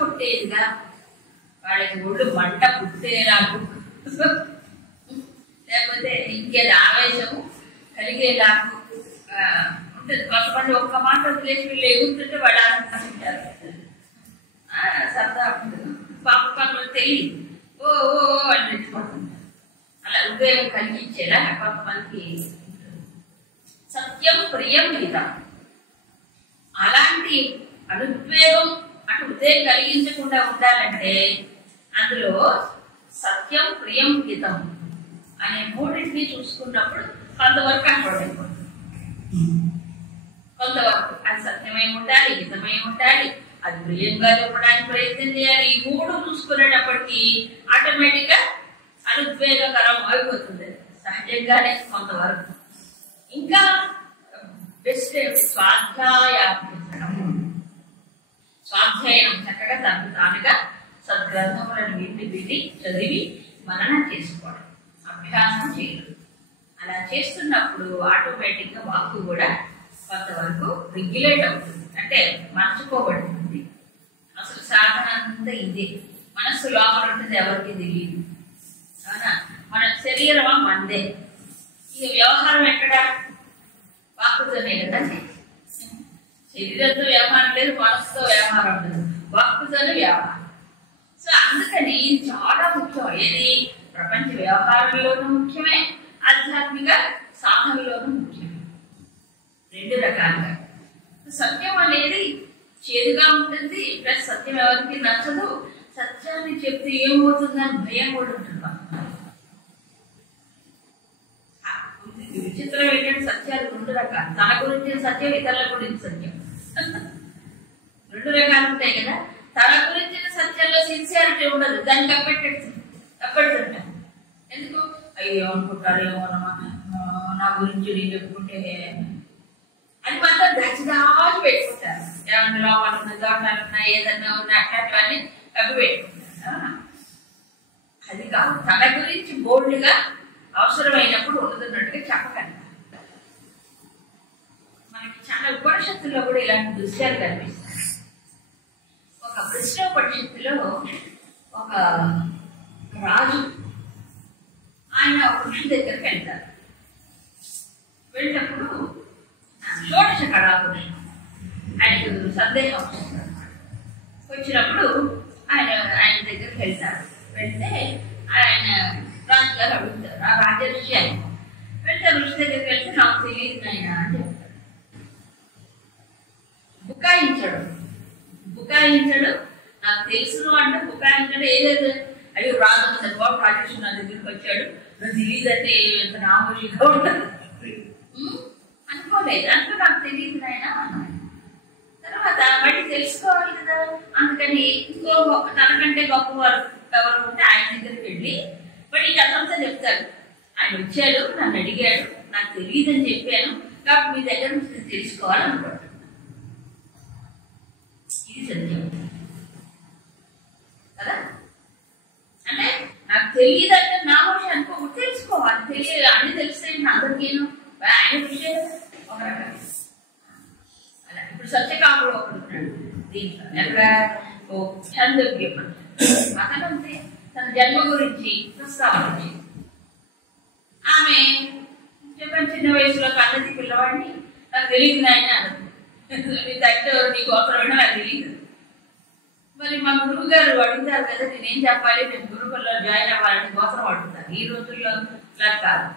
రెచ్చగొట్టేదిగా, వాళ్ళకి ఒళ్ళు మంట పుట్టేలాగు, లేకపోతే ఇంకేది ఆవేశము కలిగేలాగు ఉంటుంది. కొంతమంది ఒక్క మాట వదిలేసి వీళ్ళు ఎగురుతుంటే వాళ్ళు ఆనందించారు, సరదా ఉంటుంది. పాపలు తెలియదు, ఓ ఓ అని తెచ్చుకుంటుంటారు. అలా ఉద్వేగం కలిగించేలా కొంతమందికి. సత్యం ప్రియం హితం, అలాంటి అనుద్వేగం అటు ఉద్వేగం కలిగించకుండా ఉండాలంటే అందులో సత్యం ప్రియం హితం అనే మూడింటిని చూసుకున్నప్పుడు కొంతవరకు అక్కడైపోతుంది. కొంతవరకు అది సత్యమై ఉండాలి, హితమై ఉండాలి, అది ప్రియంగా చెప్పడానికి ప్రయత్నం చేయాలి. ఈ మూడు చూసుకునేటప్పటికీ ఆటోమేటిక్ గా అనుద్వేగకరం అయిపోతుంది సహజంగానే కొంతవరకు. ఇంకా బెస్ట్ స్వాధ్యాయాభ్యసనం, స్వాధ్యాయనం చక్కగా తను తానుగా సద్గ్రంథములను విని చదివి మననం చేసుకోవడం, అభ్యాసం చేయడం. అలా చేస్తున్నప్పుడు ఆటోమేటిక్ గా వాక్కు కూడా కొంతవరకు రెగ్యులేట్ అవుతుంది, అంటే మర్చిపోబడుతుంది. అసలు సాధన అంతా ఇదే, మనస్సు లోపల ఉంటుంది ఎవరికి తెలియదు, అవునా? మన శరీరం మందే, ఇక వ్యవహారం ఎక్కడ వాక్కుతోనే కదండి. శరీరంతో వ్యవహారం లేదు, మనసుతో వ్యవహారం లేదు, వాక్కుతోనే వ్యవహారం. సో అందుకని ఇది చాలా ముఖ్యం. ఏది ప్రపంచ వ్యవహారంలోనూ ముఖ్యమే, ఆధ్యాత్మిక సాధనలోనూ ముఖ్యమే, రెండు రకాలుగా. సత్యం అనేది చేదుగా ఉంటుంది, ప్లస్ సత్యం ఎవరికి నచ్చదు. సత్యాన్ని చెప్తే ఏమవుతుందని భయం కూడా ఉంటుంది. విచిత్రం ఏంటంటే సత్యాలు రెండు రకాలు, తన గురించి సత్యం, ఇతరుల గురించి సత్యం, రెండు రకాలు ఉంటాయి కదా. తన గురించిన సత్యంలో సిన్సియారిటీ ఉండదు, దాన్ని కప్పెడుతుంటాం. ఎందుకు? అయ్యో అనుకుంటారేమో నా గురించి నేను చెప్పుకుంటే అని మాత్రం దాచి పెట్టుకుంటారు. ఏమన్నా లోపాలు ఉన్న దోషాలు ఉన్నా ఏదన్నా ఉన్నా అట్లాంటివన్నీ కప్పి పెట్టుకుంటారు. అది కాదు, తన గురించి బోల్డ్గా అవసరమైనప్పుడు ఉన్నదన్నట్టుగా చెప్పగలరు. మనకి చాలా ఉపనిషత్తుల్లో కూడా ఇలాంటి దృశ్యాలు కనిపిస్తాయి. ఒక కృష్ణోపనిషత్తులో ఒక రాజు ఆయన ఒక ఋషి దగ్గరికి వెళ్తారు. వెళ్ళినప్పుడు షోడశ కళాపురుషుడు ఆయనకు సందేహం వస్తుంది అన్నమాట. వచ్చినప్పుడు ఆయన దగ్గరికి వెళ్తారు. వెళ్తే ఆయన రాజుగారు అడుగుతారు, ఆ రాజర్షి ఆయన వెళ్తే ఋషి దగ్గరికి వెళ్తే నాకు తెలియదు ఆయన అని చెప్తాడు. బుకాయించాడు, నాకు తెలుసును అంటే బుకాయించాడు. ఏదైతే అయ్యో రాజు అసలు బాబు రాజర్షి నా దగ్గరికి వచ్చాడు, నాకు తెలియదంటే ఎంత నామోషిగా ఉంటాడు అనుకోలేదు. అంటే నాకు తెలియదు నాయన అన్నాడు. తర్వాత మళ్ళీ తెలుసుకోవాలి కదా, అందుకని ఇంకో తనకంటే గొప్పవారు ఎవరు ఉంటే ఆయన దగ్గరికి వెళ్ళి మళ్ళీ కథంతా చెప్తాడు. ఆయన వచ్చాడు, నన్ను అడిగాడు, నాకు తెలియదని చెప్పాను, కాబట్టి మీ దగ్గర నుంచి తెలుసుకోవాలనుకుంటాడు. ఇది సత్యం కదా. అంటే నాకు తెలియదంటే నామోషి అనుకో, తెలుసుకోవాలి, తెలియదు అన్ని తెలిస్తే అందరికీను ఆయన విషయం ఒక రకం. అలా ఇప్పుడు సత్యకాముడు ఒకడు ఉన్నాడు దీంట్లో, ఎక్కడ చంద్రోగ్యం అతను అంతే. తన జన్మ గురించి ప్రస్తావన వచ్చింది. ఆమె చెప్పండి, చిన్న వయసులో కన్నది పిల్లవాడిని, నాకు తెలియదు నాయన అన్నది. నీ తట్టు నీ గోత్రమైనా నాకు తెలియదు. మరి మా గురువు గారు అడుగుతారు కదా, నేనేం చెప్పాలి, నేను గురుకుల్లో జాయిన్ అవ్వాలని గోత్రం అడుగుతాను. ఈ రోజుల్లో ఇలా కాదు,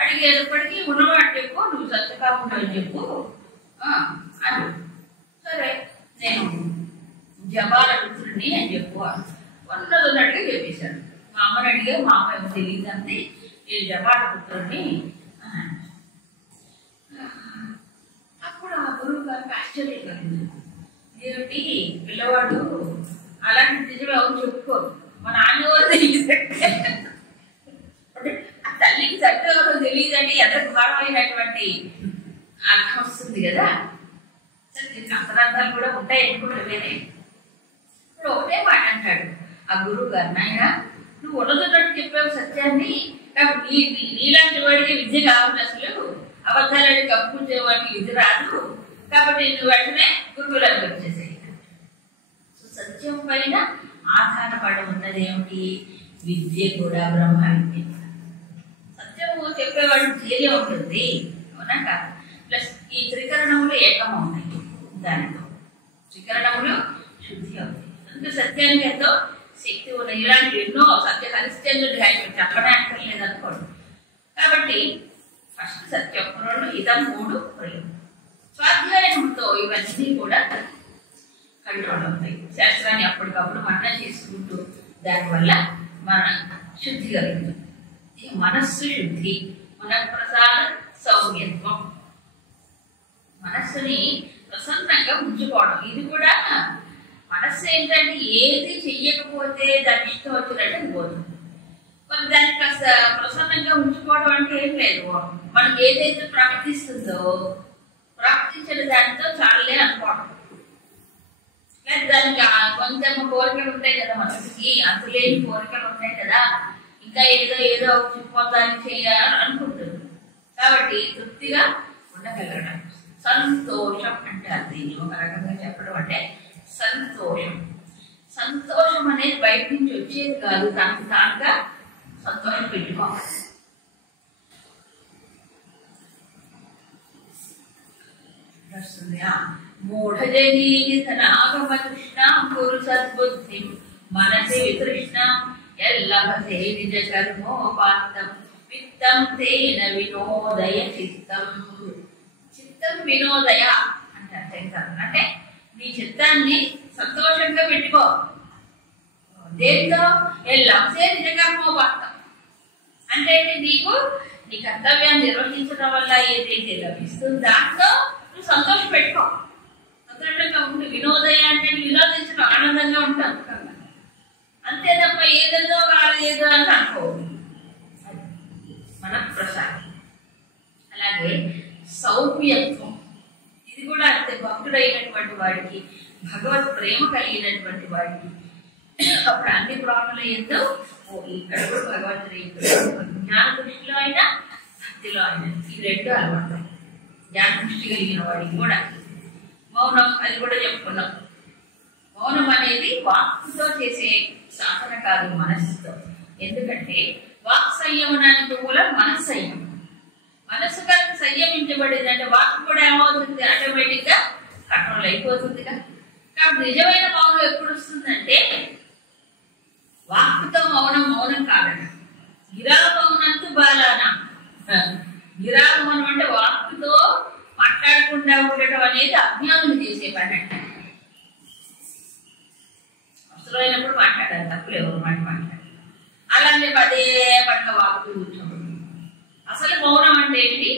అడిగేటప్పటికీ ఉన్నమాట చెప్పు, నువ్వు సత్యకాముడు అని చెప్పు అని. సరే నేను జబాల పుత్రుడిని అని చెప్పు ఉన్నట్టుగా చెప్పేశాడు. మా అమ్మని అడిగా, మా అమ్మ ఏమో తెలియదు అంతే, నేను జబాల పుత్రుడిని. అప్పుడు ఆ గురువు గారికి ఆశ్చర్యం కలిగింది. ఏమిటి పిల్లవాడు అలాంటి నిజమే అవును చెప్పుకోరు, మా నాన్న ఎవరు తెలియదంటే, అంటే ఆ తల్లికి సత్యం ఎవరో తెలియదంటే ఎంత ఘోరమైనటువంటి అర్థం వస్తుంది కదా. సరే దీనికి అంతరార్థాలు కూడా ఉంటాయి అనుకుంటే వేరే. ఇప్పుడు ఒకటే మాట అంటాడు ఆ గురువు గారు, నాయన నువ్వు ఉన్నదన్నట్టు చెప్పావు సత్యాన్ని, కాబట్టి నీలాంటి వాడికి విద్య కావాలి, అసలు అబద్ధాలని కప్పుకుంటే వాడికి విద్య రాదు, కాబట్టి నువ్వు వెంటనే గురువులకు వచ్చేసాయి. సత్యం పైన ఆధారపడి ఉన్నది ఏమిటి? విద్య కూడా, బ్రహ్మ విద్య. సత్యము చెప్పేవాడు ధైర్యం ఉంటుంది, అవునా కాదు? ప్లస్ ఈ త్రికరణములు ఏకమవుతాయి, దానితో త్రికరణములు శుద్ధి అవుతాయి. అందుకే సత్యానికి ఎంతో శక్తి ఉన్నాయి. ఇలాంటి ఎన్నో సత్య హరిశ్చంద్రుడి ఆయన చెప్పడానికి లేదనుకోండి. కాబట్టి ఫస్ట్ సత్యం, రెండు ఇదం, మూడు ప్రయోగం. స్వాధ్యాయంతో ఇవన్నీ కూడా కంట్రోల్ అవుతాయి. శాస్త్రాన్ని అప్పటికప్పుడు మననం చేసుకుంటూ దానివల్ల మన శుద్ధి కలుగుతుంది. మనస్సు శుద్ధి, మన ప్రసాద సౌమ్యత్వం, మనస్సుని ప్రసన్నంగా ఉంచుకోవడం. ఇది కూడా మనస్సు ఏంటంటే ఏది చెయ్యకపోతే దాని ఇష్టం వచ్చినట్టు పోతుంది. మరి దాన్ని కాస్త ప్రసన్నంగా ఉంచుకోవడం అంటే ఏం లేదు, మనకి ఏదైతే ప్రవర్తిస్తుందో ప్రవర్తించిన దానితో చాలే అనుకోవడం. లేదు దానికి కొంచెం కోరికలు ఉంటాయి కదా, మనసుకి అంతులేని కోరికలు ఉంటాయి కదా, ఇంకా ఏదో చెప్పొద్దాన్ని చేయాలని అనుకుంటుంది. కాబట్టి తృప్తిగా ఉండగలగడం, సంతోషం అంటే అది ఒక రకంగా చెప్పడం అంటే సంతోషం. సంతోషం అనేది బయట నుంచి వచ్చేది కాదు, తనకు తానుగా సంతోషం పెట్టుకోవాలి. మూఢజనీగమ కృష్ణ కురు సద్బుద్ధి మనసి వితృష్ణ ఎల్లభసే నిజ కర్మోపాత్తం విత్తం తేన వినోదయ చిత్తం. చిత్తం వినోదయ అంటే నీ చిత్తాన్ని సంతోషంగా పెట్టుకో. దేంతో? ఎల్లభసే నిజ కర్మోపాత్తం అంటే నీకు నీ కర్తవ్యాన్ని నిర్వహించడం వల్ల ఏదైతే లభిస్తుందో దాంతో నువ్వు సంతోషం పెట్టుకో, సంతోషంగా ఉండి. వినోదయ అంటే వినోదించడం, ఆనందంగా ఉంటాం అంతే తప్ప ఏదేదో కాలేదో అని అనుకోవు. మన ప్రసాదం. అలాగే సౌమ్యత్వం, ఇది కూడా అంతే. భక్తుడైనటువంటి వాడికి, భగవత్ ప్రేమ కలిగినటువంటి వాడికి అప్పుడు అన్ని ప్రాణులు ఏందో ఇక్కడ కూడా భగవంతుడు జ్ఞాన దృష్టిలో అయినా భక్తిలో అయినా ఈ రెండు అలవాటు. జ్ఞాన దృష్టి కలిగిన వాడికి కూడా మౌనం, అది కూడా చెప్పుకున్నాం. మౌనం అనేది వాక్కుతో చేసే సాధన కాదు, మనస్సుతో. ఎందుకంటే వాక్ సంయమనానికి మూలం మనస్సు సంయమనం. మనస్సు కనుక సంయమించబడింది అంటే వాక్ కూడా ఏమవుతుంది? ఆటోమేటిక్ గా కంట్రోల్ అయిపోతుందిగా. కాబట్టి నిజమైన మౌనం ఎప్పుడు వస్తుందంటే వాక్కుతో మౌనం మౌనం కాదట. గిరా మౌనంతో బాలానా. గిరా మౌనం అంటే వాక్కుతో మాట్లాడకుండా ఉండటం అనేది అజ్ఞానులు చేసే పని అంట. అవసరమైనప్పుడు మాట్లాడాలి, తప్పులేవు మాట్లాడాలి. అలాంటి పదే పట్ల వాకుతూ కూర్చోండి. అసలు మౌనం అంటే ఏంటి?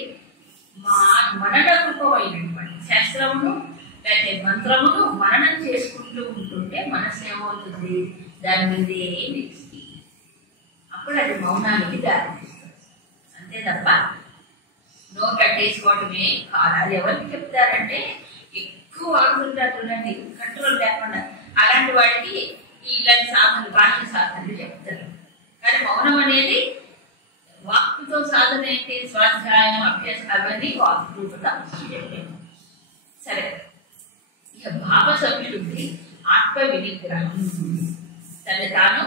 మనన రూపమైనటువంటి శాస్త్రమును లేకపోతే మంత్రమును మననం చేసుకుంటూ ఉంటుంటే మనసు ఏమవుతుంది? దాని మీదే నిలిచి అప్పుడు అది మౌనానికి దారితీస్తుంది. అంతే తప్ప నోరు కట్టేసుకోవటమే కాదు. అది ఎవరికి చెప్తారంటే ఎక్కువ ఆగుతుంటారు చూడండి, కంట్రోల్ లేకుండా. అలాంటి వాడికి ఇలాంటి సాధనలు, భాష సాధనలు చెప్తారు. కానీ మౌనం అనేది వాక్కుతో సాధన ఏంటి? స్వాధ్యాయం, అభ్యాసం, అవన్నీ వాక్ రూపంగా చెప్పలేము. సరే, ఇక భావ సంశుద్ధి, ఆత్మ వినిగ్రహం. తను తాను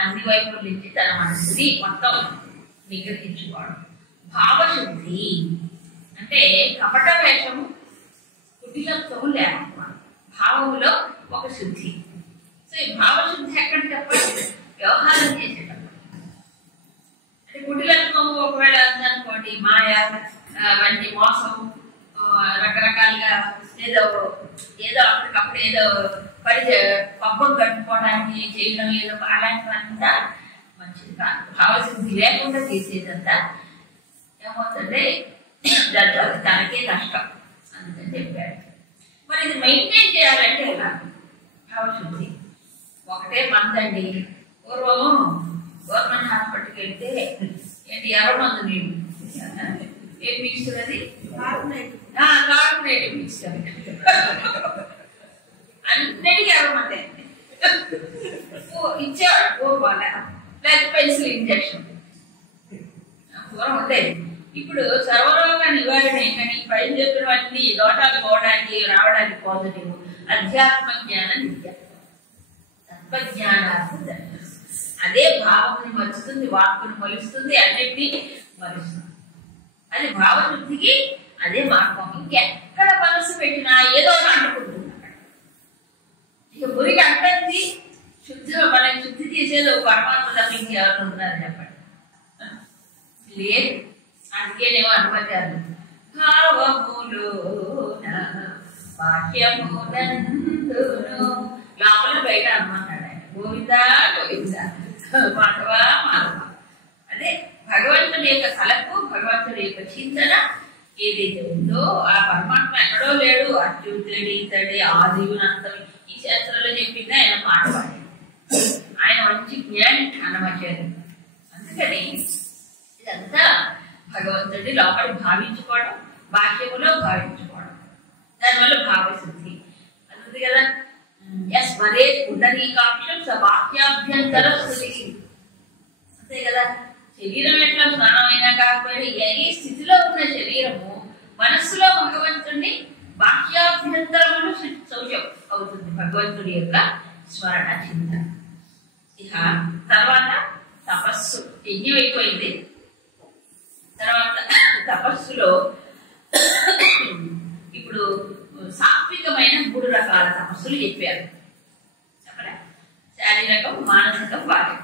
అన్ని వైపుల నుంచి తన మనసుని మొత్తం నిగ్రహించుకోవడం. భావశుద్ధి అంటే కపట వేషము, కుటిలత్వము లేకపోవడం, భావములో ఒక శుద్ధి. సో ఈ భావశుద్ధి ఎక్కడ చెప్పండి? వ్యవహారం చేసేటప్పుడు. అంటే కుటిలత్వము ఒకవేళ ఉందనుకోండి, మాయ, అవన్నీ మోసం, రకరకాలుగా ఏదో అప్పటికప్పుడు ఏదో పబ్బం కట్టుకోవడానికి చేయడం, ఏదో అలాంటివంతా మంచిది కాదు. భావశుద్ధి లేకుండా చేసేదంతా ఏమవుతుందంటే దాంతో తనకే కష్టం. అందుకని చెప్పారు. మరి ఇది మెయింటైన్ చేయాలంటే ఎలా? భావశుద్ధి ఒకటే మందండి. పూర్వం గవర్నమెంట్ హాస్పిటల్కి వెళ్తే ఏంటి ఎర్రమందు నీళ్ళు ఏం మిక్స్చర్ అది? కార్బోనేటివ్ మిక్స్చర్. అన్నిటికీ ఎర్రమందే ఇచ్చేవాడు పూర్వం. లేకపోతే పెన్సిల్ ఇంజక్షన్ పూర్వం ఉండేది. ఇప్పుడు సర్వరోగ నివారణ కానీ పైన చెప్పినవన్నీ దోషాలు పోవడానికి రావడానికి పాజిటివ్ అధ్యాత్మ జ్ఞాన విద్య. తత్వజ్ఞానార్థం జరుగుతుంది. అదే భావముని మలుస్తుంది, వాక్కుని మలుస్తుంది, అన్నిటినీ మలుస్తుంది. అది భావశుద్ధికి అదే మార్గం. ఇంకెక్కడ మనసు పెట్టినా ఏదో అంటుకుంటుంది అక్కడ. ఇక మురికి అంటుంది శుద్ధి, మనకి శుద్ధి చేసేది ఒక పరమాత్మ తప్ప ఇంకెవరు ఉన్నారు చెప్పండి? లేదు. అందుకేనేమో అనుమతి భావములు లోపల బయట అనుమంటాడు ఆయన. గోవిందా గోవిందా, మాధవా మాధవ. అదే భగవంతుడి యొక్క తలకు, భగవంతుడి యొక్క చింతన ఏదైతే ఉందో ఆ పరమాత్మ ఎక్కడో లేడు. అర్జునుడి ఇతడి ఆదివునంతం ఈ శాస్త్రంలో చెప్పింది ఆయన మాట్లాడాడు. ఆయన మంచి జ్ఞాని అన్నమాచారు. అందుకని ఇదంతా భగవంతుడి లోపల భావించుకోవడం, బాహ్యములో భావించుకోవడం, దానివల్ల భావశుద్ధి అది కదా. స్మరే పుండరీకాక్షం సవాక్యాభ్యంతర స్థితి. అంతే కదా. శరీరం ఎట్లా స్నానమైనా కాకపోయినా ఏ స్థితిలో ఉన్న శరీరము మనస్సులో భగవంతుడిని బాహ్యాభ్యంతరములు శౌచం అవుతుంది. భగవంతుడి యొక్క స్మరణ చింతన. ఇక తర్వాత తపస్సు యజ్ఞం అయిపోయింది. తర్వాత తపస్సులో ఇప్పుడు సాత్వికమైన 3 రకాల తపస్సులు చెప్పారు. చెప్పలే? శారీరకం, మానసికం, వాక్యం.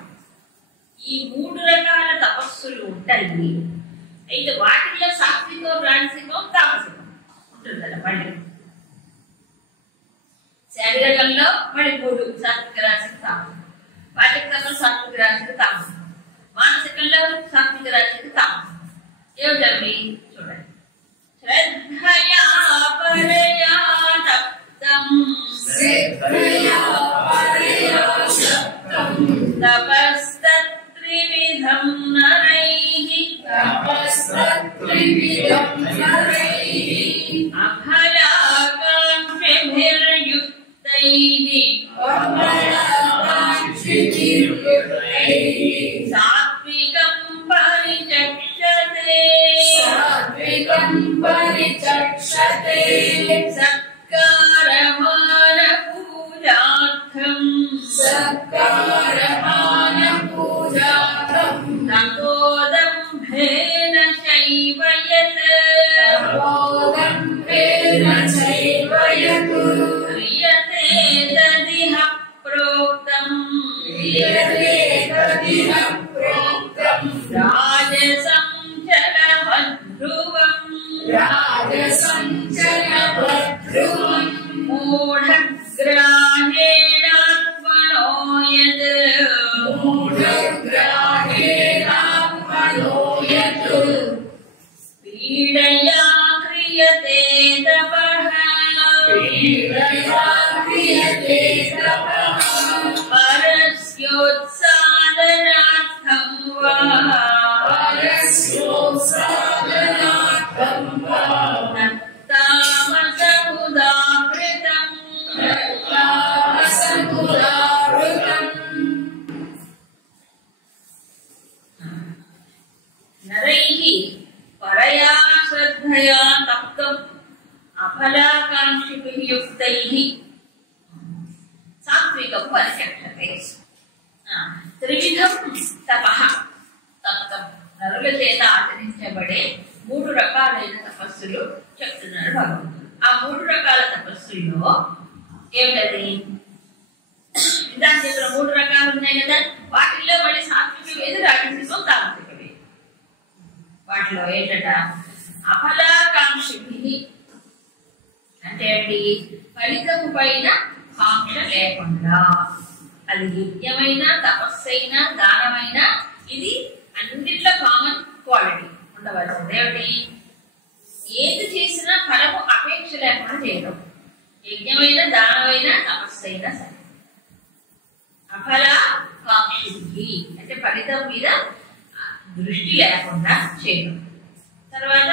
ఈ 3 రకాల తపస్సులు ఉంటాయి. అయితే వాటిల్లో సాత్వికం, రాజసికం, తామసికం ఉంటుంది కదా. మళ్ళీ శారీరకంలో మళ్ళీ 3 సాత్విక, రాజసిక, తామసికం. వాటికంలో సాత్విక, రాజసిక, తామసికం. మానసికంలో సాత్విక, రాజసిక, తామసికం. ఏమిటవి చూడండి. శ్రద్ధయా పరయా తప్తం తపస్తత్రివిధం నరైః అఫలాకాంక్షిభిర్యుక్తైః సాత్వికం పరిచక్షతే సత్కారమాన పూజార్థం తతోదంభేన శైవయత్ క్రియతే తదిహ ప్రోక్తం రాజసం చలమధ్రువం మూఢగ్రాహేణాత్మనో యత్ పీడయా క్రియతే తపః పరస్యోత్సాదనార్థం వా తామసముదాహృతం. నరైః పరయా శ్రద్ధయా తప్తం అఫలాకాంక్షిభిః యుక్తైః సాత్వికం పరిచక్షతే. త్రివిధం తపః తప్తం నరుల చేత ఆచరించబడే 3 రకాలైన తపస్సులు చెప్తున్నాడు భగవంతుడు. ఆ 3 రకాల తపస్సుల్లో ఏమిటది? దాని చేతిలో 3 రకాలు ఉన్నాయి కదా. వాటిల్లో మళ్ళీ సాత్వికం ఏది, రాజసికం, తామసికమే. వాటిలో ఏంటట? అఫలాకాంక్షిభిః అంటే ఏంటి? ఫలితం పైన కాంక్ష లేకుండా. అది యజ్ఞమైనా, తపస్సైనా, దానమైనా ఇది అన్నిట్లో కామన్ క్వాలిటీ ఉండవలసింది. ఏమిటి? ఏది చేసినా ఫలము అపేక్ష లేకుండా చేయడం. యజ్ఞమైనా, దానమైనా, తపస్సైనా సరే. అఫలాకాంక్షిభిః అంటే ఫలితం మీద దృష్టి లేకుండా చేయడం. తర్వాత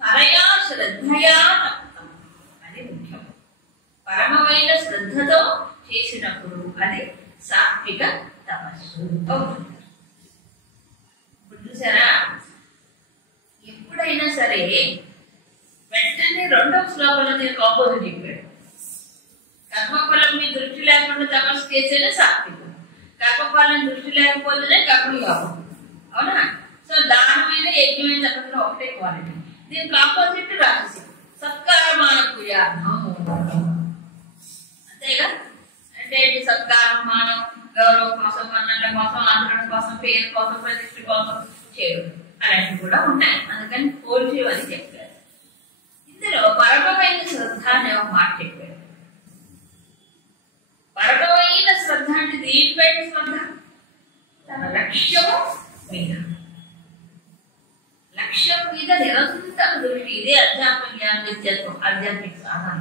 పరయా శ్రద్ధయా తప్తం అది ముఖ్యం. పరమమైన శ్రద్ధతో చేసినప్పుడు అది సాత్విక తపస్సు అవుతుంది. ఇప్పుడు చూసారా, ఎప్పుడైనా సరే వెంటనే 2వ శ్లోకంలో దీనికి ఆపోజిట్ చెప్పాడు. కర్మఫలం మీద దృష్టి లేకుండా తపస్సు చేసేనే సాత్వికం, కర్మఫలం దృష్టి లేకపోతేనే కర్మయోగం. అవునా? సో దానమైన యజ్ఞమైన తపస్సులో ఒకటే క్వాలిటీ. దీనికి ఆపోజిట్ రాజసం, సత్కారమాన పూజార్థం. అంతేగా? అంటే సత్కారం, మానం, గౌరవం కోసం, మన్నల కోసం, ఆదరణ కోసం, పేరు కోసం, ప్రతిష్ఠ కోసం చేయడం అలాంటివి కూడా ఉన్నాయి. అందుకని పోల్చి అని చెప్పారు. ఇందులో పరమమైన శ్రద్ధ అనే ఒక మాట చెప్పాడు. పరమమైన శ్రద్ధ అంటే దేనిపైన శ్రద్ధ? తన లక్ష్యము మీద, లక్ష్యం మీద నిరంతర దృష్టి. ఇదే అధ్యాత్మిక జ్ఞానం, ఆధ్యాత్మిక సాధన.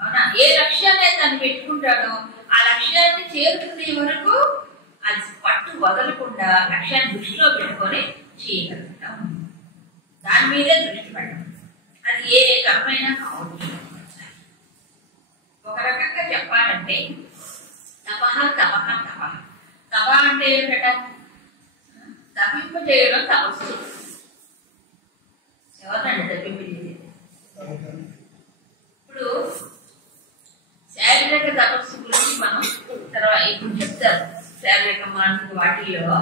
అవునా? ఏ లక్ష్యాన్ని తను పెట్టుకుంటాడో ఆ లక్ష్యాన్ని చేరుకునే వరకు అది పట్టు వదలకుండా లక్ష్యాన్ని దృష్టిలో పెట్టుకొని చేయగలుగుతాం. దాని మీదే దృష్టి పెట్టడం. అది ఏ కర్మైనా కావచ్చు. ఒక రకంగా చెప్పాలంటే తపహ తపహ తపహ. తప అంటే ఏమిట? తప్పింప చేయడం తపస్సు. ఎవరండి తప్పింప చేసేది? ఇప్పుడు శారీరక తపస్సు గురించి మనం తర్వాత ఇప్పుడు చెప్తారు. శారీరక మానసిక వాటిల్లో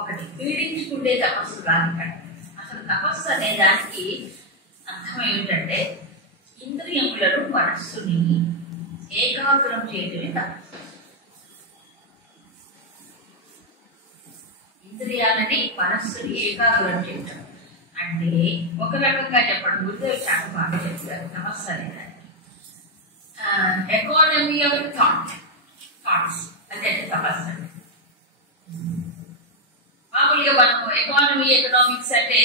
ఒకటి పీడించుకుంటే తపస్సు కాదు. అసలు తపస్సు అనే దానికి అర్థం ఏమిటంటే ఇంద్రియములను, మనస్సుని ఏకాగ్రం చేయడమే తపస్సు. ఇంద్రియాలని, మనస్సుని ఏకాగ్రం చేయడం అంటే ఒక రకంగా చెప్పడం గురుదేవులు చాలా బాగా చెప్తారు తపస్సు అనే దానికి. ఎకానమీ ఆఫ్ థాట్స్ అదే తపస్సు అంటే. మామూలుగా మనం ఎకానమీ, ఎకనామిక్స్ అంటే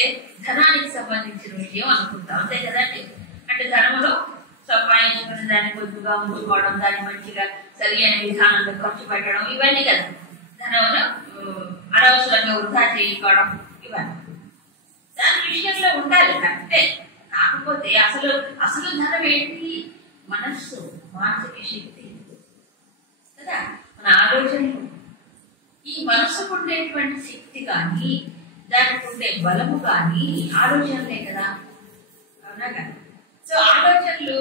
ధనానికి సంబంధించిన విషయం అనుకుంటాం, అంతే కదండి. అంటే ధనములో సంపాదించుకుని దాన్ని పొద్దుగా ఉంచుకోవడం, దాన్ని మంచిగా సరి అయిన విధానంలో ఖర్చు పెట్టడం, ఇవన్నీ కదా. ధనంలో అనవసరంగా వృధా చేసుకోవడం, ఇవన్నీ దాని విషయంలో ఉండాలి అంటే. కాకపోతే అసలు అసలు ధనం ఏంటి? మనస్సు, మానసిక శక్తి కదా, మన ఆలోచనలు. ఈ మనస్సుకు ఉండేటువంటి శక్తి కానీ, దానికి ఉండే బలము కానీ ఆలోచనలే కదా. అవునా కదా? సో ఆలోచనలు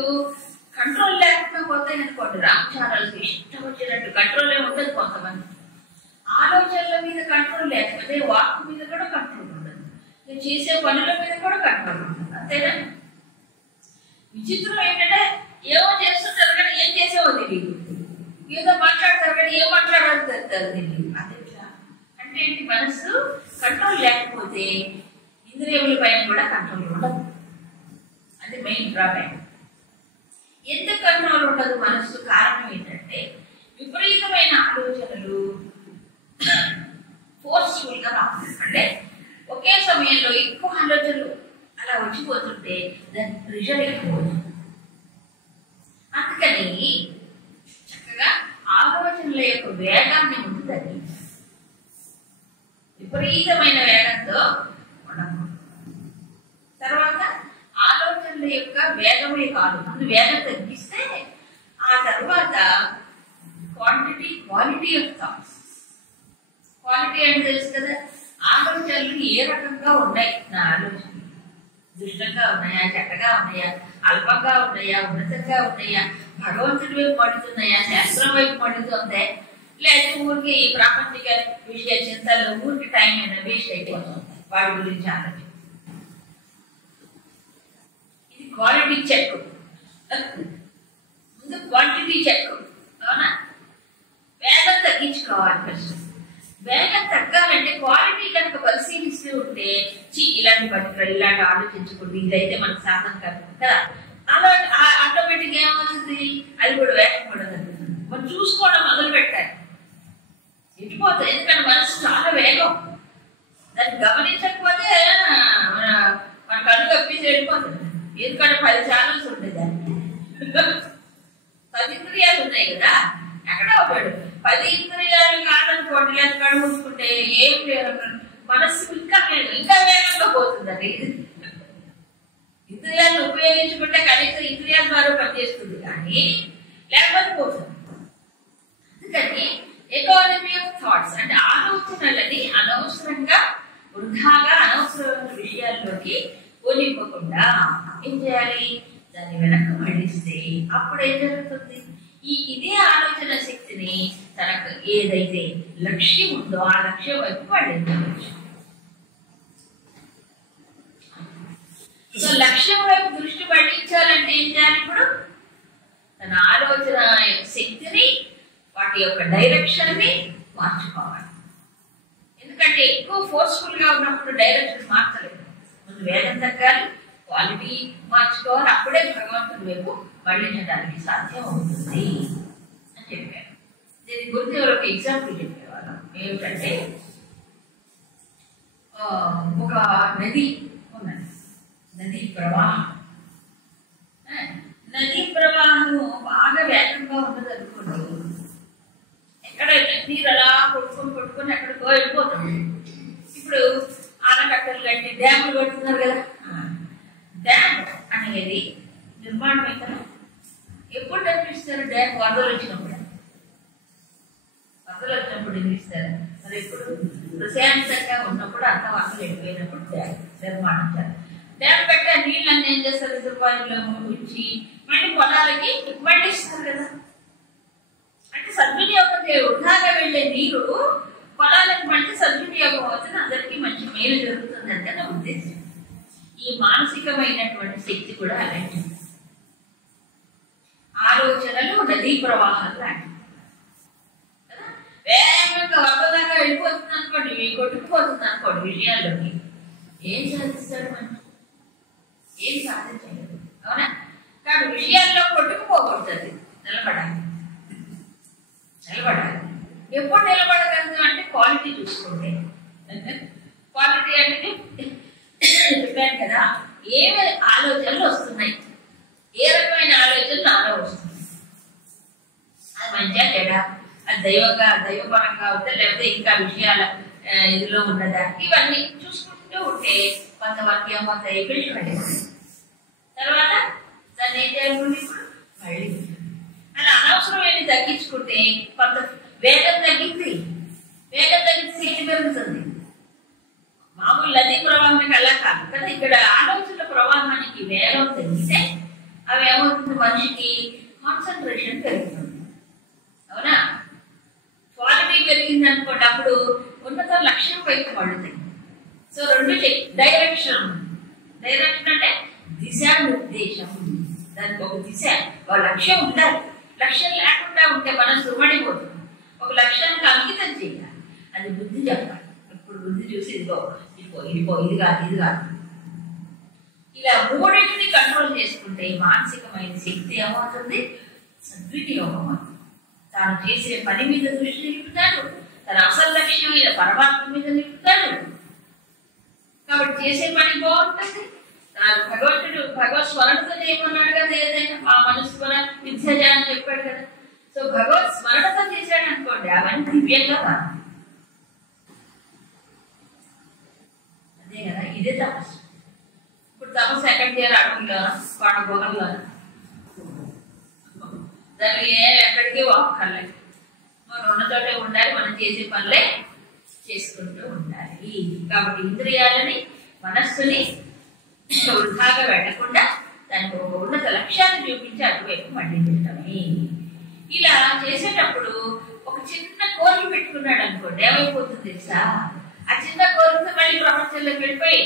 కంట్రోల్ లేకుండా పోతాయి అనుకోండి. రామచారాలకు ఇష్టం వచ్చినట్టు కంట్రోలే ఉండదు. కొంతమంది ఆలోచనల మీద కంట్రోల్ లేకపోతే వాక్ మీద కూడా కంట్రోల్ ఉండదు, నేను చేసే పనుల మీద కూడా కంట్రోల్ ఉండదు. అంతేనా? విచిత్రం ఏంటంటే ఏమో చేస్తుంటారు కానీ ఏం చేసేవో తెలియదు, ఏదో మాట్లాడతారు కానీ ఏం మాట్లాడాలో తెలియదు. అదెట్లా అంటే ఏంటి? మనసు కంట్రోల్ లేకపోతే ఇంద్రియముల పైన కూడా కంట్రోల్ ఉండదు. అది మెయిన్ డ్రాబ్యాక్. ఎందుకు కంట్రోల్ ఉండదు మనస్సు? కారణం ఏంటంటే విపరీతమైన ఆలోచనలు ఫోర్స్ఫుల్ గా రావాలి. అంటే ఒకే సమయంలో ఎక్కువ ఆలోచనలు అలా వచ్చిపోతుంటే దాని ప్రెషర్ ఎక్కువ. అందుకని చక్కగా ఆలోచనల యొక్క వేగాన్ని ముందు తగ్గించాలి. విపరీతమైన వేగంతో ఉండకూడదు. తర్వాత ఆలోచనల యొక్క వేగమే కాదు, ముందు వేగం తగ్గిస్తే ఆ తర్వాత quantity, quality of thoughts. Quality అంటే తెలుసు కదా, ఆలోచనలు ఏ రకంగా ఉన్నాయి. నా ఆలోచనలు దుష్టంగా ఉన్నాయా, చెడ్డగా ఉన్నాయా, అల్పంగా ఉన్నాయా, ఉన్నతంగా ఉన్నాయా, భగవంతుడి వైపు పడుతున్నాయా, శాస్త్రం వైపు పడుతుందే, లేకపోతే ఊరికి ఈ ప్రాపంచిక విషయ చింతల్లో ఊరికి టైం అయినా వేస్ట్ అయిపోతుంది వాడి గురించి ఆలోచన. ఇది క్వాలిటీ చెక్. ముందు క్వాంటిటీ చెక్. అవునా? వేగం తగ్గించుకోవాలి ఫస్ట్. వేగం తగ్గాలంటే క్వాలిటీ కనుక పరిశీలిస్తూ ఉంటే ఇలాంటి పట్టుకురా, ఇలాంటి ఆలోచించుకుంటే ఇదైతే మనకు సాధన కాదు కదా. అలా ఆటోమేటిక్ ఏమవుతుంది? అది కూడా వేగం పడదు. మనం చూసుకోవడం మొదలు పెట్టాలి, ఇటుపోతుంది. ఎందుకంటే మనసు చాలా వేగం, దాన్ని గమనించకపోతే మన కళ్ళు కప్పేసి వెళ్ళిపోతుంది. ఎందుకంటే 10 ఛానల్స్ ఉంటాయి, దాన్ని 10 ఇంద్రియాలు ఉన్నాయి కదా. ఎక్కడ ఒకడు 10 ఇంద్రియాలు కాదనుకోండి, లేదా కళ్ళు మూసుకుంటే ఏం లేదు, మనస్సు ఇంకా వేగంగా పోతుందండి. ఇంద్రియాలను ఉపయోగించుకుంటే కనీసం ఇంద్రియాల ద్వారా పనిచేస్తుంది కానీ లేకపోతే పోతుంది. అందుకని ఎకానమీ ఆఫ్ థాట్స్ అంటే ఆలోచనలని అనవసరంగా వృధాగా అనవసరమైన విషయాల్లోకి పోనివ్వకుండా ఏం చేయాలి? దాన్ని వెనక్కి మళ్ళిస్తే అప్పుడు ఏం జరుగుతుంది? ఇదే ఆలోచన శక్తిని తనకు ఏదైతే లక్ష్యం ఉందో ఆ లక్ష్యం వైపు మళ్ళించవచ్చు. సో లక్ష్యం వైపు దృష్టి మళ్లించాలంటే ఏం చేయాలి? ఇప్పుడు తన ఆలోచన శక్తిని, వాటి యొక్క డైరెక్షన్ ని మార్చుకోవాలి. ఎందుకంటే ఎక్కువ ఫోర్స్ఫుల్ గా ఉన్నప్పుడు డైరెక్షన్ మార్చలేదు. ముందు వేగం తగ్గాలి, క్వాలిటీ మార్చుకోవాలి, అప్పుడే భగవంతుడి వైపు మళ్లించడానికి సాధ్యం అవుతుంది అని చెప్పారు. దీని గురించి ఒక ఎగ్జాంపుల్ చెప్పేవాళ్ళం. ఏమిటంటే ఒక నది ఉన్నది, నదీ ప్రవాహం. నదీ ప్రవాహం బాగా వేగంగా ఉన్నది అనుకోండి, ఎక్కడైతే నీరు అలా కొట్టుకొని ఎక్కడికో వెళ్ళిపోతుంది. ఇప్పుడు ఆనకట్టలు కట్టి డ్యాములు కట్టుతున్నారు కదా, డ్యామ్ అనేది నిర్మాణం అయితే ఎప్పుడు నిర్మిస్తారు? డ్యామ్ వరదలు వచ్చినప్పుడు. వరదలు వచ్చినప్పుడు నిర్మిస్తారు. మరి ఎప్పుడు ప్రశాంతంగా ఉన్నప్పుడు అంత వరదలు వెళ్ళిపోయినప్పుడు డ్యామ్ నిర్మాణం చేస్తారు. డ్యామ్ కట్టి ఆ నీళ్ళన్నీ ఏం చేస్తారు? రిజర్వాయర్లో ముంచి మళ్ళీ పొలాలకి మళ్ళిస్తారు కదా. అంటే సద్వినియోగం వృధాగా వెళ్లే నీరు పొలాలకు మళ్ళీ సద్వినియోగం అవుతుంది, అందరికీ మంచి మేలు జరుగుతుంది అంటే నా ఉద్దేశం. ఈ మానసికమైనటువంటి శక్తి కూడా అలాంటిది. ఆలోచనలు నదీ ప్రవాహాలు లాంటివి. వేగంగా వరదగా వెళ్ళిపోతుంది అనుకోండి, కొట్టుకుపోతుంది అనుకోండి, విషయాల్లోకి ఏం సాధిస్తాడు? మనం ఏం సాధించలేదు, అవునా? కాబట్టి విషయాల్లో కొట్టుకుపోకూడదు, నిలబడాలి. ఎప్పుడు నిలబడగలదు అంటే క్వాలిటీ చూసుకోండి. క్వాలిటీ అంటే చెప్పాను కదా, ఏమి ఆలోచనలు వస్తున్నాయి, ఏ రకమైన ఆలోచనలు నాలో వస్తున్నాయి, అది మంచిగా చెడా, అది దైవపరంగా ఉందా లేకపోతే ఇంకా విషయాల ఇదిలో ఉన్నదా, ఇవన్నీ చూసుకుంటూ ఉంటే కొంతవరకు ఏమవుతా అయిపోయి తర్వాత దాన్ని ఏం చేయాలి? ఇప్పుడు మళ్ళీ అలా అనవసరమైన తగ్గించుకుంటే కొంత వేగం తగ్గింది, శక్తి పెరుగుతుంది. మామూలు నదీ ప్రవాహానికి అలా కాదు కదా. ఇక్కడ ఆలోచనల ప్రవాహానికి వేగం తగ్గితే అవి ఏమవుతుంది? మనిషికి కాన్సన్ట్రేషన్ పెరుగుతుంది, అవునా? క్వాలిటీ పెరిగింది అనుకోండి, అప్పుడు ఉన్నత లక్ష్యం వైపు పడుతుంది. సో రెండు డైరెక్షన్ అంటే దిశానిర్దేశం. దానికి ఒక దిశ, ఒక లక్ష్యం ఉండాలి. లక్ష్యం లేకుండా ఉంటే మనసు మడిపోతుంది. ఒక లక్ష్యానికి అంకితం చేయాలి, అది బుద్ధి చెప్పాలి. ఇప్పుడు బుద్ధి చూసి ఇదిగో ఇది కాదు. ఇలా మూడింటిని కంట్రోల్ చేసుకుంటే మానసికమైన శక్తి ఏమవుతుంది? సద్వినియోగం అవుతుంది. తాను చేసే పని మీద దృష్టి నిలుపుతాడు, తన అసలు లక్ష్యమైన పరమాత్మ మీద నిలుపుతాడు. కాబట్టి చేసే పని బాగుంటుంది. భగవత్ స్మరణతో ఏమన్నాడు కదా, ఏదైనా మా మనసు విద్యజ అని చెప్పాడు కదా. సో భగవత్ స్మరణతో చేశాడు అనుకోండి, అవన్నీ దివ్యంగా మారు. అదే కదా, ఇదే తపస్సు. ఇప్పుడు తపస్సు ఎక్కడికి చేయాలి? అడవుల్లో, కొండ గుహల్లో, దానికి ఎక్కడికి ఒక్కర్లేదు. మనం ఉన్న చోటే ఉండాలి, మనం చేసే పనులే చేసుకుంటూ ఉండాలి. కాబట్టి ఇంద్రియాలని, మనస్సుని వృధాగా వెళ్ళకుండా దానికి ఒక ఉన్నత లక్ష్యాన్ని చూపించి అటువైపు మళ్ళించటమే. ఇలా చేసేటప్పుడు ఒక చిన్న కోరిక పెట్టుకున్నాడు అనుకోండి, ఏమైపోతుంది తెలుసా? ఆ చిన్న కోరికతో మళ్ళీ ప్రపంచంలోకి వెళ్ళిపోయి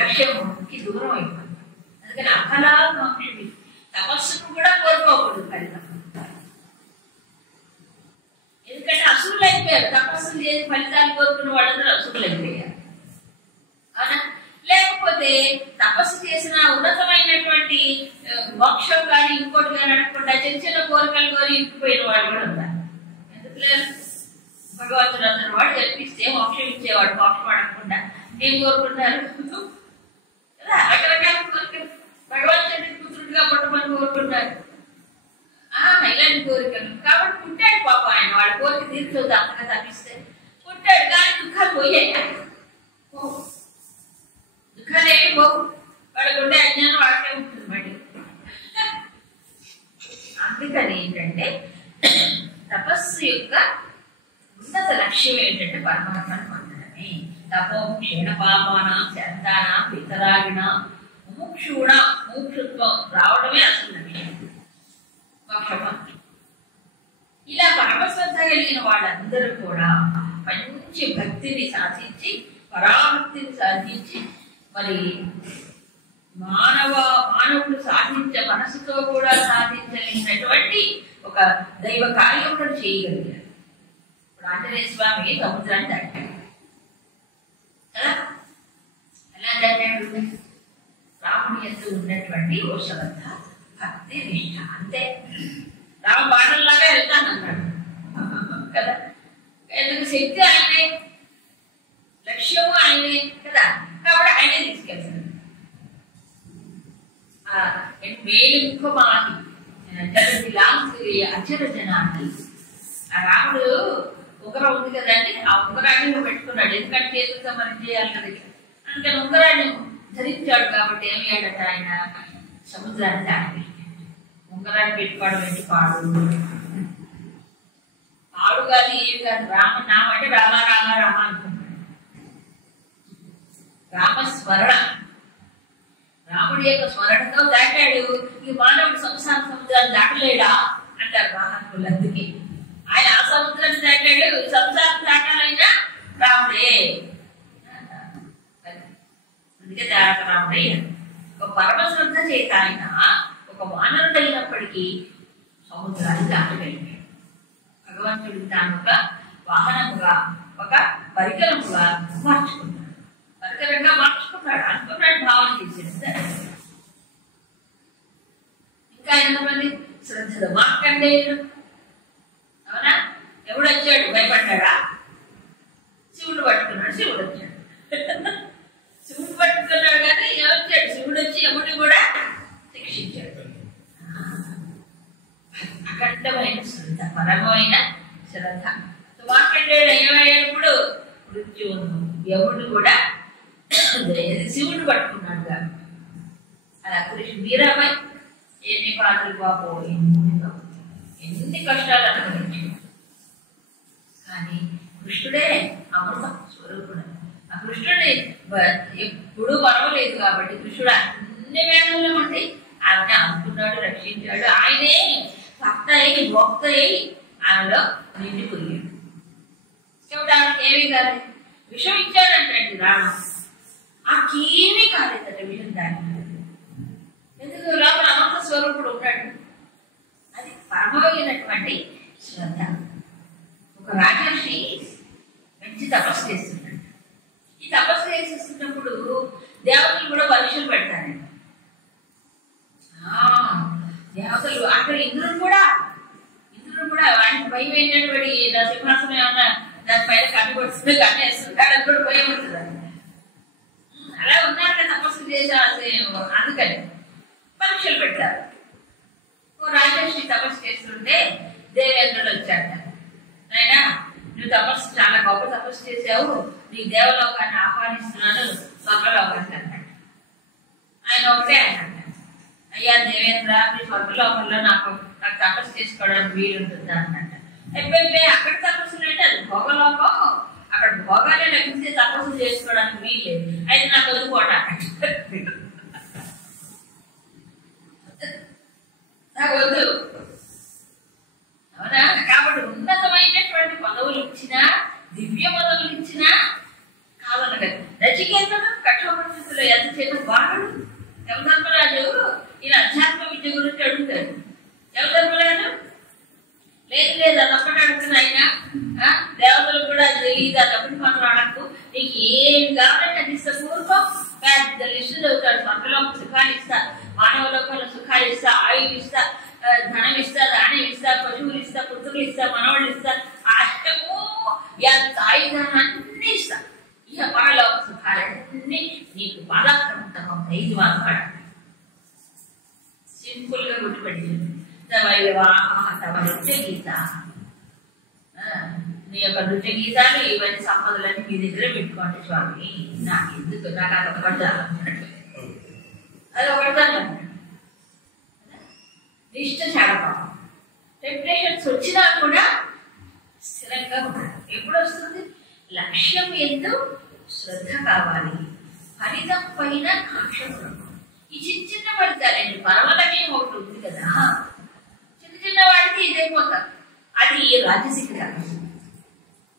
లక్ష్యంకి దూరం అయిపోతుంది. అందుకని అఫలాకాంక్షి తపస్సును కూడా కోరుకోకూడదు ఫలితం. ఎందుకంటే అసురులు అయిపోయారు. తపస్సులు చేసి ఫలితాలు కోరుకున్న వాళ్ళందరూ అసురులు అయిపోయారు, అవునా? లేకపోతే తపస్సు చేసిన ఉన్నతమైనటువంటి మోక్షం కానీ ఇంకోటి కానీ అనకుండా చిన్న చిన్న కోరికలు కోరి ఇంటిపోయిన వాళ్ళు కూడా ఉన్నారు. ఎందుకు లేరు? భగవంతుడు అందరు వాడు కల్పిస్తే మోక్షం ఇచ్చేవాడు. మోక్షం అడగకుండా ఏం కోరుకుంటారు కదా, రకరకాల కోరికలు. భగవంతుడికి పుత్రుడిగా పుట్టమని కోరుకుంటారు, ఇలాంటి కోరికలు. కాబట్టి పుట్టాడు పాప ఆయన, వాడి కోరిక తీర్చొద్దు అంతగా తప్పిస్తే. పుట్టాడు కానీ దుఃఖాలు పోయాయి, దుఃఖాలు ఏమి పోవు. వాడికి ఉండే అజ్ఞానం వాడికే ఉంటుంది మళ్ళీ. అందుకని ఏంటంటే తపస్సు యొక్క ఉన్నత లక్ష్యం ఏంటంటే పరమాత్మను పొందడమే. తపో క్షీణ పాపానం శబ్దానం వితరాగిణ ముముక్షుణ మోక్షత్వం రావడమే అసలు లక్ష్యం. మోక్షం ఇలా పరమశ్రద్ధ కలిగిన వాళ్ళందరూ కూడా మంచి భక్తిని సాధించి పరాభక్తిని సాధించి మరి మానవుడు మనసుతో కూడా సాధించలేనటువంటి ఒక దైవ కార్యములను చేయగలిగారు. ఇప్పుడు ఆంజనేయ స్వామి సముద్రాన్ని దాటాడు కదా, ఎలా దాటాడు? రాముడి యందు ఉన్నటువంటి ఓ శ్రద్ధ, భక్తి, నిష్ఠ, అంతే. రామ బాణంలాగా వెళ్తానన్నాడు కదా, ఎందుకు శక్తి ఆయనే, లక్ష్యము ఆయనే కదా, కాబట్టి ఆయనే తీసుకెళ్తాడు. మేలుముఖమాని అచర జనాన్ని, ఆ రాముడు ఉంగరం ఉంది కదండి, ఆ ఉంగరాన్ని పెట్టుకున్నాడు. ఎందుకంటే చేతులతో మనం చేయాలి కదా, అందుకని ఉంగరాన్ని ధరించాడు. కాబట్టి ఏమయ్యాడట ఆయన? సముద్రాన్ని దాటి ఉంగరాన్ని పెట్టుకోవడం ఏంటి? పాడు కాదు, ఏమి కాదు. రామనామ అంటే రామ రామ రామ అనుకుంటాడు. రామస్మరణ, రాముడి యొక్క స్మరణతో దాటాడు. ఈ మానవుడు సంసార సముద్రాన్ని దాటలేడా అంటారు మహాత్ములు. అందుకే ఆయన ఆ సముద్రాన్ని దాటాడు, సంసారం దాటాలైనా రాముడే. అందుకే రాముడే. ఒక పరమశ్రద్ధ చేత ఆయన ఒక వానరుడైనప్పటికీ సముద్రాన్ని దాటగలిగాడు. భగవంతుడికి తాను ఒక వాహనముగా, ఒక పరికరముగా మార్చుకున్నాడు. పరికరంగా మార్చుకున్నాడు, అనుకున్నాడు, భావన చేసేది. ఇంకా ఎంతమంది శ్రద్ధలు? మార్కండేయుడు, అవునా? ఎవడు వచ్చాడు? భయపడ్డా? శివుడు పట్టుకున్నాడు. శివుడు వచ్చాడు. శివుడు పట్టుకున్నాడు కానీ ఏమొచ్చాడు? శివుడు వచ్చి యముడిని కూడా శిక్షించాడు. అఖండమైన శ్రద్ధ, పరమైన శ్రద్ధ. మార్కండేయుడు ఏమయ్యేప్పుడు మృత్యువును, యముడు కూడా శివుడు పట్టుకున్నాడు కాబట్టి. అలా కృష్ణుడు మీరాబాయి ఎన్ని పాటలు బాబో, ఎన్ని కష్టాలు అనుభవించాడు. కానీ కృష్ణుడే అమృత స్వరూపుడు. ఆ కృష్ణుడి ఎప్పుడు పర్వలేదు కాబట్టి కృష్ణుడు అన్ని వేళల్లో ఉండి ఆయన అనుకున్నాడు, రక్షించాడు. ఆయనే భక్త అయి భోక్త అయి ఆయనలో నిండిపోయాడు. కాబట్టి ఆయనకి ఏమీ కాదు. విషం ఇచ్చాడంటండి రామ, ఆకేమీ కాలేదట విషం దాని. ఎందుకు? లోపల అమృత స్వరూపుడు ఉన్నాడు. అది పరమమైనటువంటి శ్రద్ధ. ఒక రాజర్షి మంచి తపస్సు చేస్తున్నాడు. ఈ తపస్సు చేసేస్తున్నప్పుడు దేవతలు కూడా పరీక్షలు పెడతారండి. దేవతలు అక్కడ ఇంద్రుడు కూడా వాడికి భయం అయినటువంటి సింహాసనం ఏమన్నా దానిపైన కన్ను కొడుతుంది, కన్నేస్తుంటాడు, అది కూడా భయం ఉంటుంది. అలా ఉన్నారు తపస్సు చేసే, అందుకని పరీక్షలు పెట్టారు. ఓ రాజర్షి తపస్సు చేస్తుంటే దేవేంద్రుడు వచ్చాట. నాయనా, నువ్వు తపస్సు చాలా గొప్ప తపస్సు చేసావు, నీ దేవలోకాన్ని ఆహ్వానిస్తున్నాను, స్వర్గలోకాన్ని అన్నాడు. ఆయన ఒకటే అన్నాడు, అయ్యా దేవేంద్ర, నీ స్వర్గలోకంలో నాకు తపస్సు చేసుకోవడానికి వీలుంటుందా అన్నట్ట. ఎప్పుడైతే అక్కడ తపస్సులు అంటే అది భోగలోకం, అక్కడ భోగాలే లభిస్తే తపస్సు చేసుకోవడానికి వీల్లేదు, అయితే నాకు వదుకోవడా నాకు వద్దు, అవునా? కాబట్టి ఉన్నతమైనటువంటి పదవులు ఇచ్చినా, దివ్య పదవులు ఇచ్చినా కావాలి కదా. నచికేతుడు కఠోర పరిస్థితుల్లో ఎంత చేత బాగుడు. యమధర్మరాజు ఈయన అధ్యాత్మ విద్య గురించి అడుగుతాడు. యమధర్మరాజు లేదు అదొక్కటి అడుగుతున్నా, ఆయన దేవతలు కూడా తెలియదు, అదొకటి మాత్రం అడగకు, నీకు ఏం కావాలంటే అది ఇస్తా. పూర్వం పెద్ద లిస్టు చదువుతాడు. స్వర్గలోక సుఖాలు ఇస్తా, మానవ లోకంలో సుఖాలు ఇస్తా, ఆయులు ఇస్తా, ధనం ఇస్తా, ధాన్యం ఇస్తా, పశువులు ఇస్తా, పుత్రులు ఇస్తా, మనవాళ్ళు ఇస్తా, అష్టము ఎంత ఆయుధాన్ని అన్ని ఇస్తా. ఇక పరలోక సుఖాలన్నీ నీకు బాధాక్రమంతో 5 మాత్రం సింపుల్ గా గుర్తుపెట్టింది. తమ నృత్య గీత, నీ యొక్క నృత్య గీతాలు ఇవన్నీ సంపదలన్నీ మీ దగ్గర పెట్టుకోండి స్వామి, నాకు ఎందుకు, నాకు అదొకటి నిష్ట చెడపం. టెంప్టేషన్స్ వచ్చినా కూడా స్థిరంగా ఉంటాడు. ఎప్పుడు వస్తుంది? లక్ష్యం ఎందు శ్రద్ధ కావాలి, ఫలితం పైన కాంక్ష కొరకు. ఈ చిన్న ఫలితాలండి, పరమలక్ష్యం ఒకటి ఉంది కదా, చిన్న వాడికి ఇదైపోతారు. అది రాజసిక ధర్మం.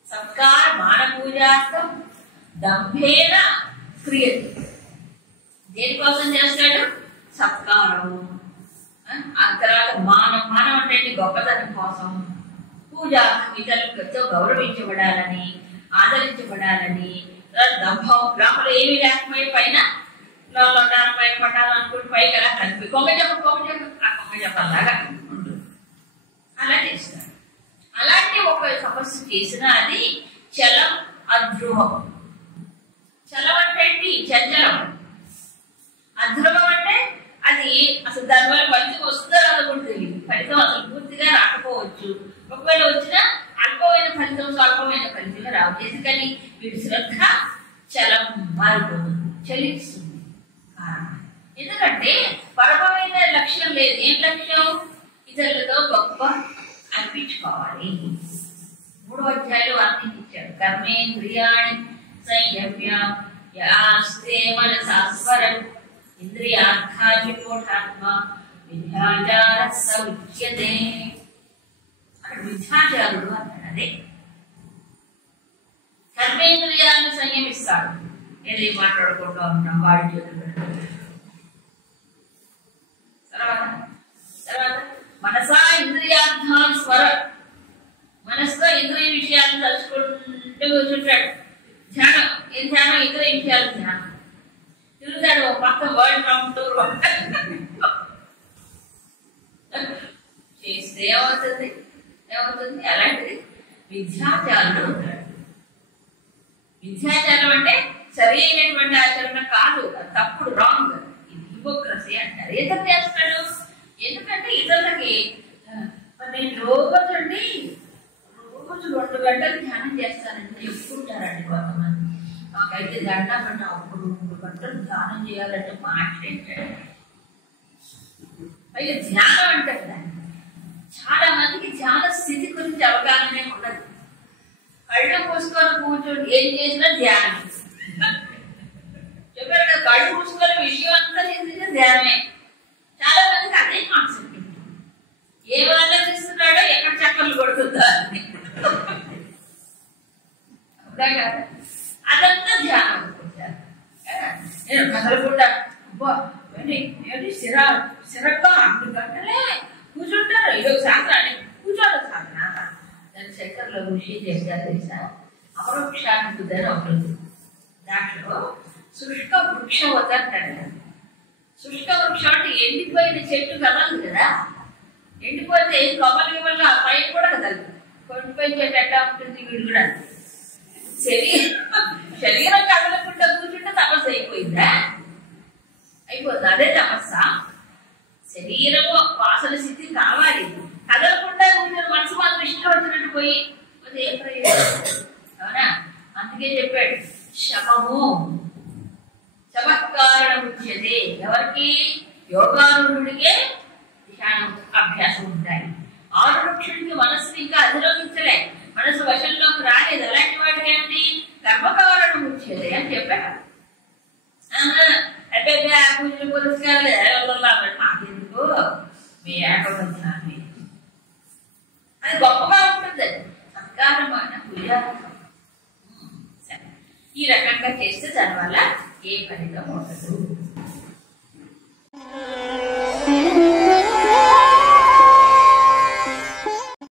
సత్కార మాన పూజార్థం దంభేన క్రియతే. దేనికోసం చేస్తాడు? సత్కారం. ఆ తర్వాత మానం అంటే గొప్పతనం కోసం, పూజార్థం ఇతరులతో గౌరవించబడాలని, ఆదరించబడాలని, దంభం లోపల ఏమి లేకపోయి పైన పైన పట్టాలనుకుంటే పైకి ఎలా కలిపి కొమ్మ చెప్పలాగా ఉంటుంది. అలా చేస్తారు. అలాంటి ఒక తపస్సు చేసిన అది చలం అధ్రువం. చలం అంటే ఏంటి? చంచలం. అధ్రువం అంటే అది అసలు దానివల్ల ఫలితం వస్తుందో రాదో కూడా తెలియదు. ఫలితం అసలు పూర్తిగా రాకపోవచ్చు. ఒకవేళ వచ్చినా అల్పమైన ఫలితం, స్వల్పమైన ఫలితం రావు. ఎందుకని వీడి శ్రద్ధ చలం మారిపోతుంది, చలిస్తుంది. ఎందుకంటే పరమైన లక్ష్యం లేదు. ఏం లక్ష్యం? ఇతరులతో గొప్ప అనిపించుకోవాలి. 3వ అధ్యాయంలో వర్ణించాడు. కర్మేంద్రియాణి సంయమ్య యాస్తే మనసా స్మరన్ ఇంద్రియార్థాత్మ విద్యాచార సముచ్యతే. అక్కడ విద్యాచారుడు అన్నాడు. అదే కర్మేంద్రియాన్ని సంయమిస్తాడు. ఏది మాట్లాడుకుంటూ ఉన్నాం, వాడి చేతులు పెట్టుకుంటాడు. తర్వాత మనసా ఇంద్రియార్థాన్ని స్మర, మనసుతో ఇంద్రియ విషయాలను తలుచుకుంటూ కూర్చుంటాడు. ధ్యానం. ఏం ధ్యానం? ఇంద్రియ విషయాలు ధ్యానం. తిరుగుతాడు పక్క వరల్డ్ రౌండ్ టూర్ చేస్తే ఏమవుతుంది? అలాంటిది విద్యాచారుడు ఉంటాడు. విద్యాచారం అంటే సరి అయినటువంటి ఆచరణ కాదు, తప్పుడు, రాంగ్. ఇది హిపోక్రసీ అంటారు. ఎందుకు చేస్తాడు? ఎందుకంటే ఇతరులకి నేను రోజు 2 గంటలు ధ్యానం చేస్తానంటే చెప్పుకుంటారండి కొంతమంది. నాకైతే గంట అప్పుడు 2 గంటలు ధ్యానం చేయాలంటే మాట్లాడాడు. పైగా ధ్యానం అంటారు దాన్ని. చాలా మందికి ధ్యాన స్థితి గురించి అవగాహనే ఉండదు. కళ్ళు మూసుకొని కూర్చొని ఏం చేసినా ధ్యానం. చెప్పారు కదా, కళ్ళు మూసుకొని విషయం అంతా చేసిన ధ్యానమే. చాలా మందికి అదే కాన్సెప్ట్. ఏం ఆలోచిస్తున్నాడో, ఎక్కడ చక్కర్లు కొడుతుందా అని. అదంతా ధ్యానం అనుకుంటారు. నేను కదలకుండా స్థిరంగా 2 గంటలే కూర్చుంటారు. ఇదొక సాధన, కూర్చోడు సాధన. దాని శంకర్లో ఋషి చేశారు తెలుసా? అపరోక్షానుభూతి ఒకటి. దాంట్లో శుష్క వృక్షవత అంటాడు. శుష్క వృక్షం అంటే ఎండిపోయిన చెట్టు కదలదు కదా. ఎండిపోతే కొమ్మలి వల్ల ఆ పైన కూడా కదలదు. కొండిపోయిన చెట్టు ఎట్లా ఉంటుంది? వీడు కూడా శరీరం కదలకుండా కూర్చుంటే తపస్సు అయిపోయిందా? అయిపోతుంది. అదే తపస్స. శరీరము వాసన స్థితి కావాలి. కదలకుండా కూర్చొని మనసు మాత్రం ఇష్టం వచ్చినట్టు పోయి ఏం ప్రయోజనం? అవునా? అందుకే చెప్పాడు శమము చమత్కారణం ఉచ్యతే. ఎవరికి? యోగారుడికే ధ్యానం అభ్యాసం ఉంటాయి. ఆరుక్షుడికి మనసుని ఇంకా అధిరోహించలే, మనసు వశంలోకి రాలేదు. అలాంటి వాడికి ఏంటి? కర్మకారణం ఉచ్యతే అని చెప్పాడు. పూజలు పురస్కారాలు మాకెందుకు, మీ ఏకబంధాన్ని అది గొప్పగా ఉంటుంది. సత్కారమైన పూజ ఈ రకంగా చేస్తే దానివల్ల ఏ ఫలితం ఉండదు.